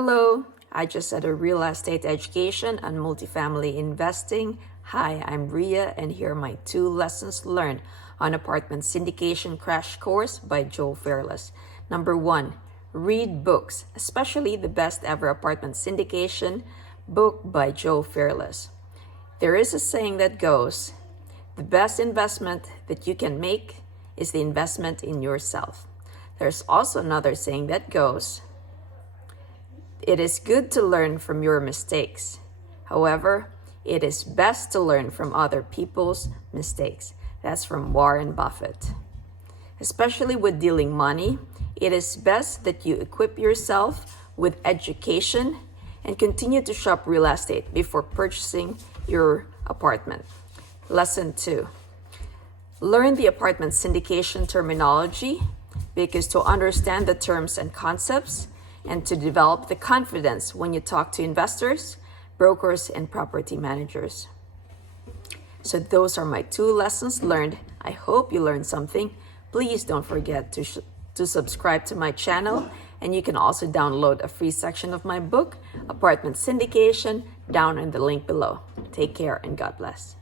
Hello, I just had a real estate education on multifamily investing. Hi, I'm Ria, and here are my 2 lessons learned on apartment syndication crash course by Joe Fairless. Number 1, read books, especially the best ever apartment syndication book by Joe Fairless. There is a saying that goes, the best investment that you can make is the investment in yourself. There's also another saying that goes, it is good to learn from your mistakes. However, it is best to learn from other people's mistakes. That's from Warren Buffett. Especially with dealing money, it is best that you equip yourself with education and continue to shop real estate before purchasing your apartment. Lesson 2. Learn the apartment syndication terminology because to understand the terms and concepts and to develop the confidence when you talk to investors, brokers, and property managers. So those are my 2 lessons learned. I hope you learned something. Please don't forget to subscribe to my channel, and you can also download a free section of my book, Apartment Syndication, down in the link below. Take care and God bless.